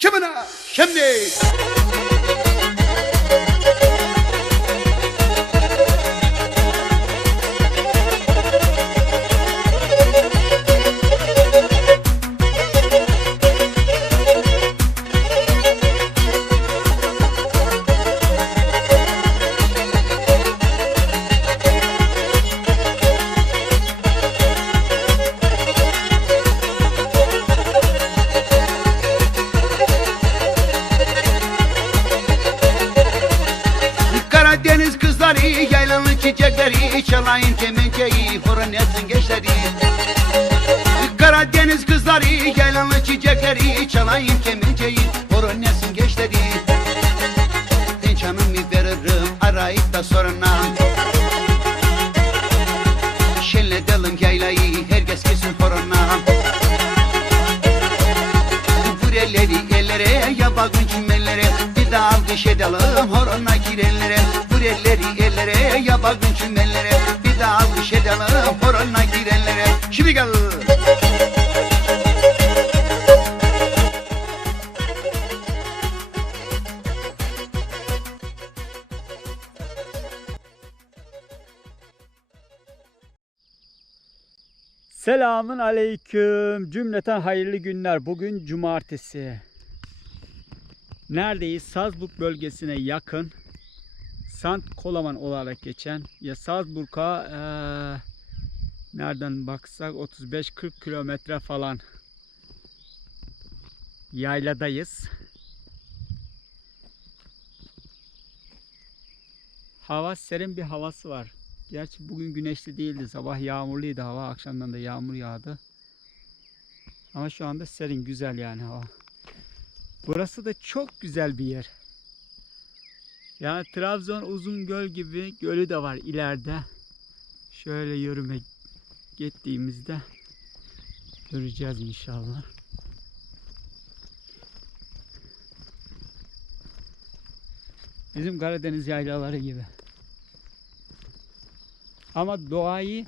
Kimine? Şimdi. Çiçekleri, çalayım kemençeyi, fırın etsin gençleri. Karadeniz kızları, yaylanlı çiçekleri, çalayım kemençeyi, fırın etsin gençleri. Ben canımı veririm, arayıp da sorana. Şenledelim yaylayı, herkes kesin horona. Vur elleri ellere, yapakın çimellere Bir daha alkış edelim horona girenlere Vur elleri ellere, yapakın çimellere Bir daha alkış edelim horona girenlere Şimdi gel Selamun aleyküm. Cümleten hayırlı günler. Bugün cumartesi. Neredeyiz? Salzburg bölgesine yakın. Sant Kolaman olarak geçen ya Salzburg'a eee, nereden baksak 35-40 kilometre falan yayladayız. Hava serin bir havası var. Gerçi bugün güneşli değildi. Sabah yağmurluydu hava. Akşamdan da yağmur yağdı. Ama şu anda serin, güzel yani hava. Burası da çok güzel bir yer. Yani Trabzon Uzungöl gibi gölü de var ileride. Şöyle yürüme gittiğimizde göreceğiz inşallah. Bizim Karadeniz yaylaları gibi. Ama doğayı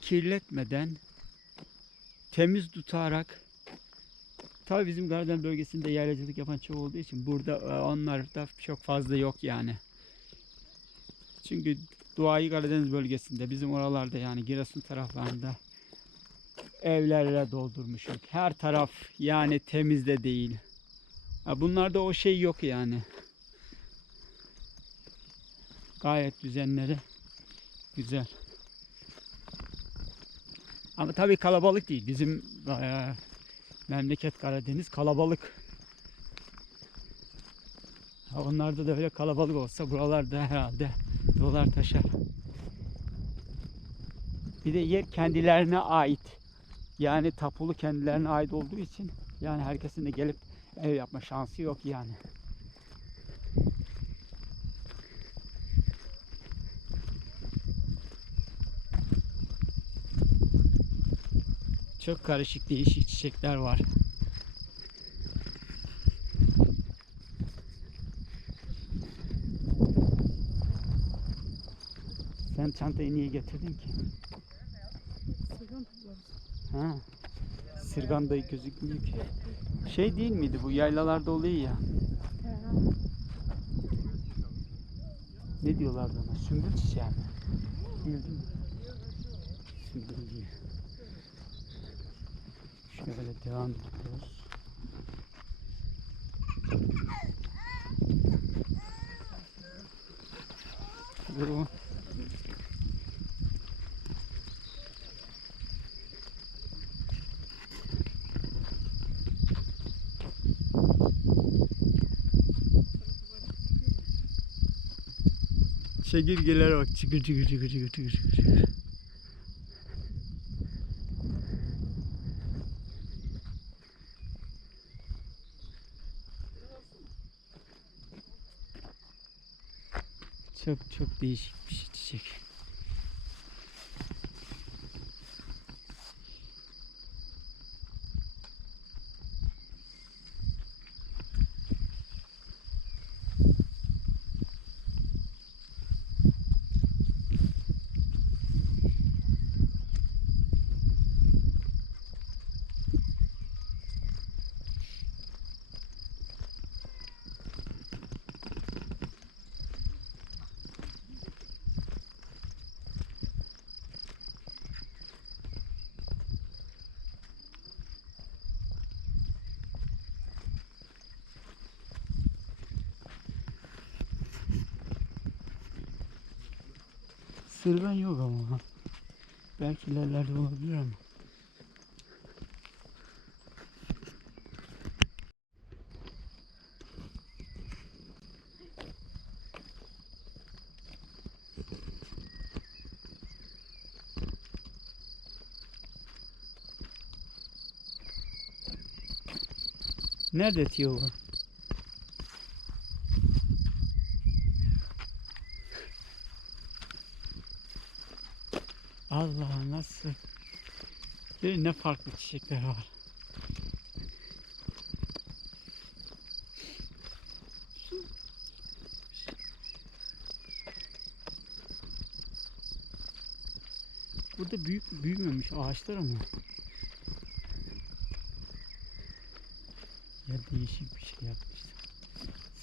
kirletmeden temiz tutarak tabii bizim Karadeniz bölgesinde yaylacılık yapan çok olduğu için burada e, onlar da çok fazla yok yani. Çünkü doğayı Karadeniz bölgesinde bizim oralarda yani Giresun taraflarında evlerle doldurmuşuz. Her taraf yani temiz de değil. Bunlarda o şey yok yani. Gayet düzenleri Güzel. Ama tabii kalabalık değil. Bizim eee, memleket Karadeniz kalabalık. Onlarda da öyle kalabalık olsa buralarda herhalde dolar taşar. Bir de yer kendilerine ait. Yani tapulu kendilerine ait olduğu için yani herkesin de gelip ev yapma şansı yok yani. Çok karışık değişik çiçekler var. Sen çantayı niye getirdin ki? Ha. Sırgan da gözükmüyor ki. Şey değil miydi bu yaylalarda oluyor ya. Ne diyorlardı ona? Sümbül çiçeği mi? Bildin mi? Sümbül değil. Şöyle devam ediyoruz. Bu Çekirgeler bak çıkır çıkır çıkır çıkır çıkır çıkır Çok çok değişik bir şey çiçek. Isırgan yok ama. Belki ilerlerde olabilir ama. Nerede tiyo Allah nasıl? Bir ne farklı çiçekler var. Burada büyük büyümemiş ağaçlar ama. Ya değişik bir şey yapmışlar.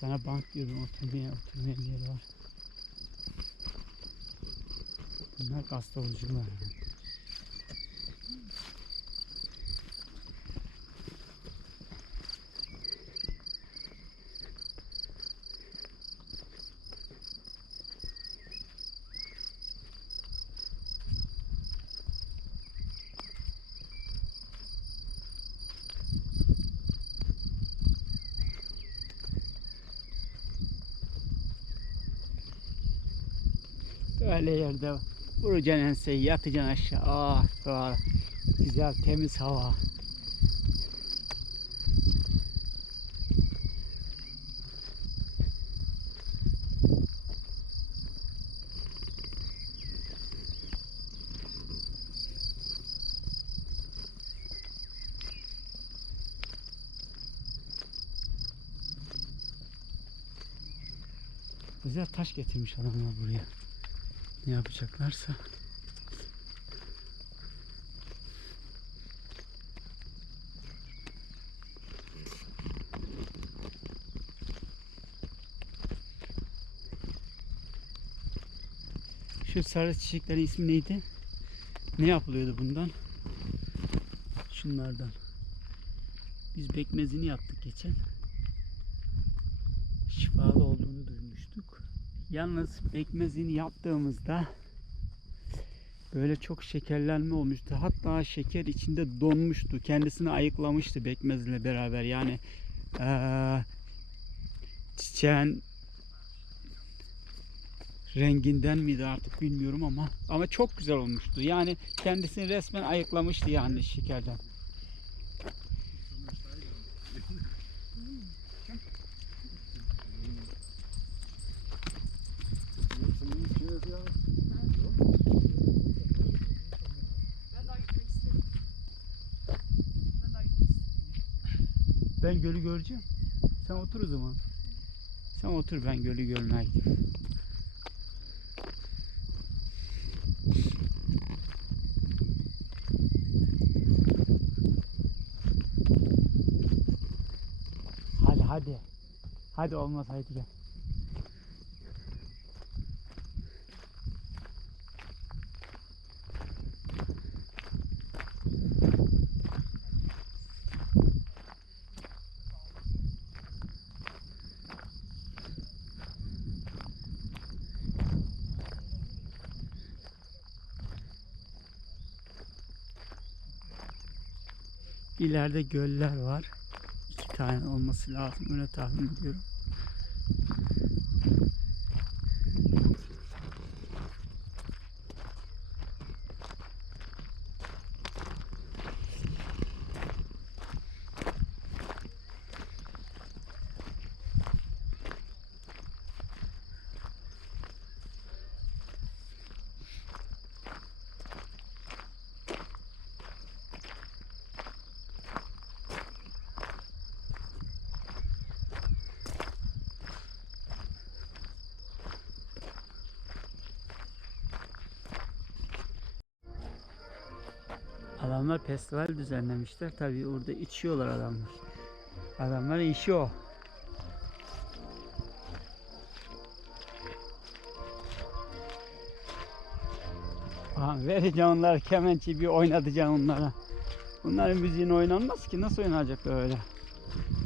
Sana bank diyordum oturmaya oturmaya bir yeri var. Bunlar gastavucular. Yani. Öyle yerde vuracaksın enseyi yatacaksın aşağı. Ah doğal. Güzel temiz hava. Güzel taş getirmiş adamlar buraya. Ne yapacaklarsa. Şu sarı çiçeklerin ismi neydi? Ne yapılıyordu bundan? Şunlardan. Biz bekmezini yaptık geçen. Yalnız pekmezini yaptığımızda böyle çok şekerlenme olmuştu. Hatta şeker içinde donmuştu. Kendisini ayıklamıştı pekmezle beraber. Yani eee çiçeğin renginden miydi artık bilmiyorum ama ama çok güzel olmuştu. Yani kendisini resmen ayıklamıştı yani şekerden. Ben daha gitmek istedim. Ben daha gitmek istedim. Ben gölü göreceğim. Sen otur o zaman. Sen otur ben gölü görmeye. Hadi hadi. Hadi olmaz hadi gel. İleride göller var. İki tane olması lazım. Öyle tahmin ediyorum. Adamlar festival düzenlemişler. Tabii orada içiyorlar adamlar. Adamlar işi o. Aha, vereceksin onlara kemençeyi bir oynatacaksın onlara. Bunların müziğini oynanmaz ki. Nasıl oynayacaklar öyle?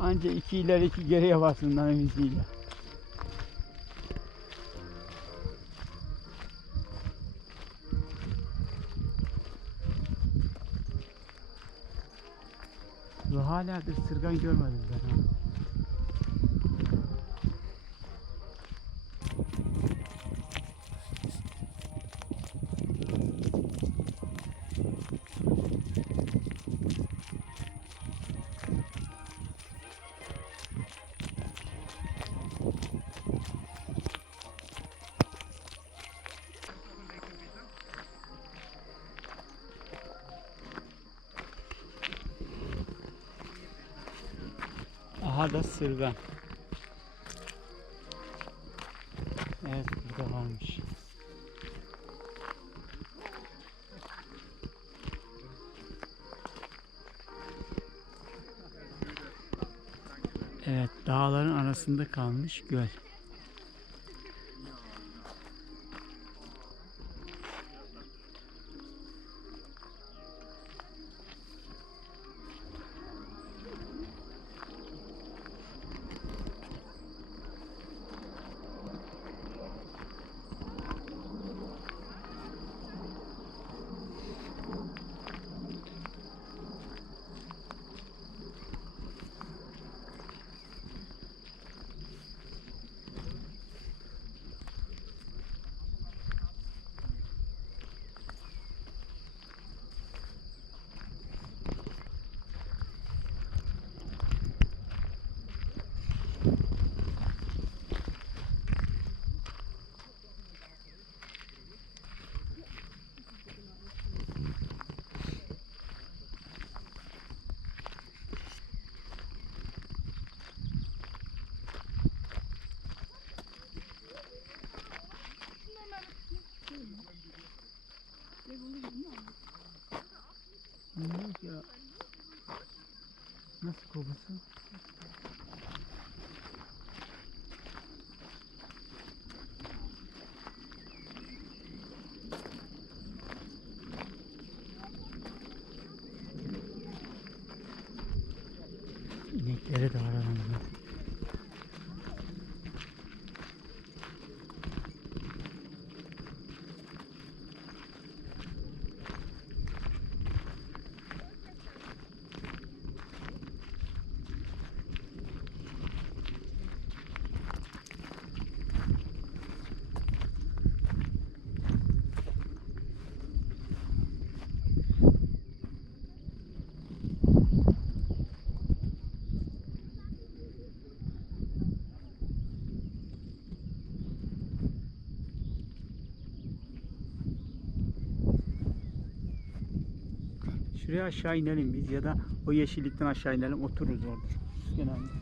Anca iki ileri iki geriye bas bunların müziğiyle. Bir sırgan görmedim ben. Aha da sırgan. Evet burada varmış. Evet dağların arasında kalmış göl. Bilmiyorum ki ya. Nasıl kokusu? İnekleri de var. Şuraya aşağı inelim biz ya da o yeşillikten aşağı inelim otururuz orada. Genelde.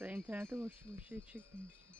Ben internete boş bir şey çekmemiş.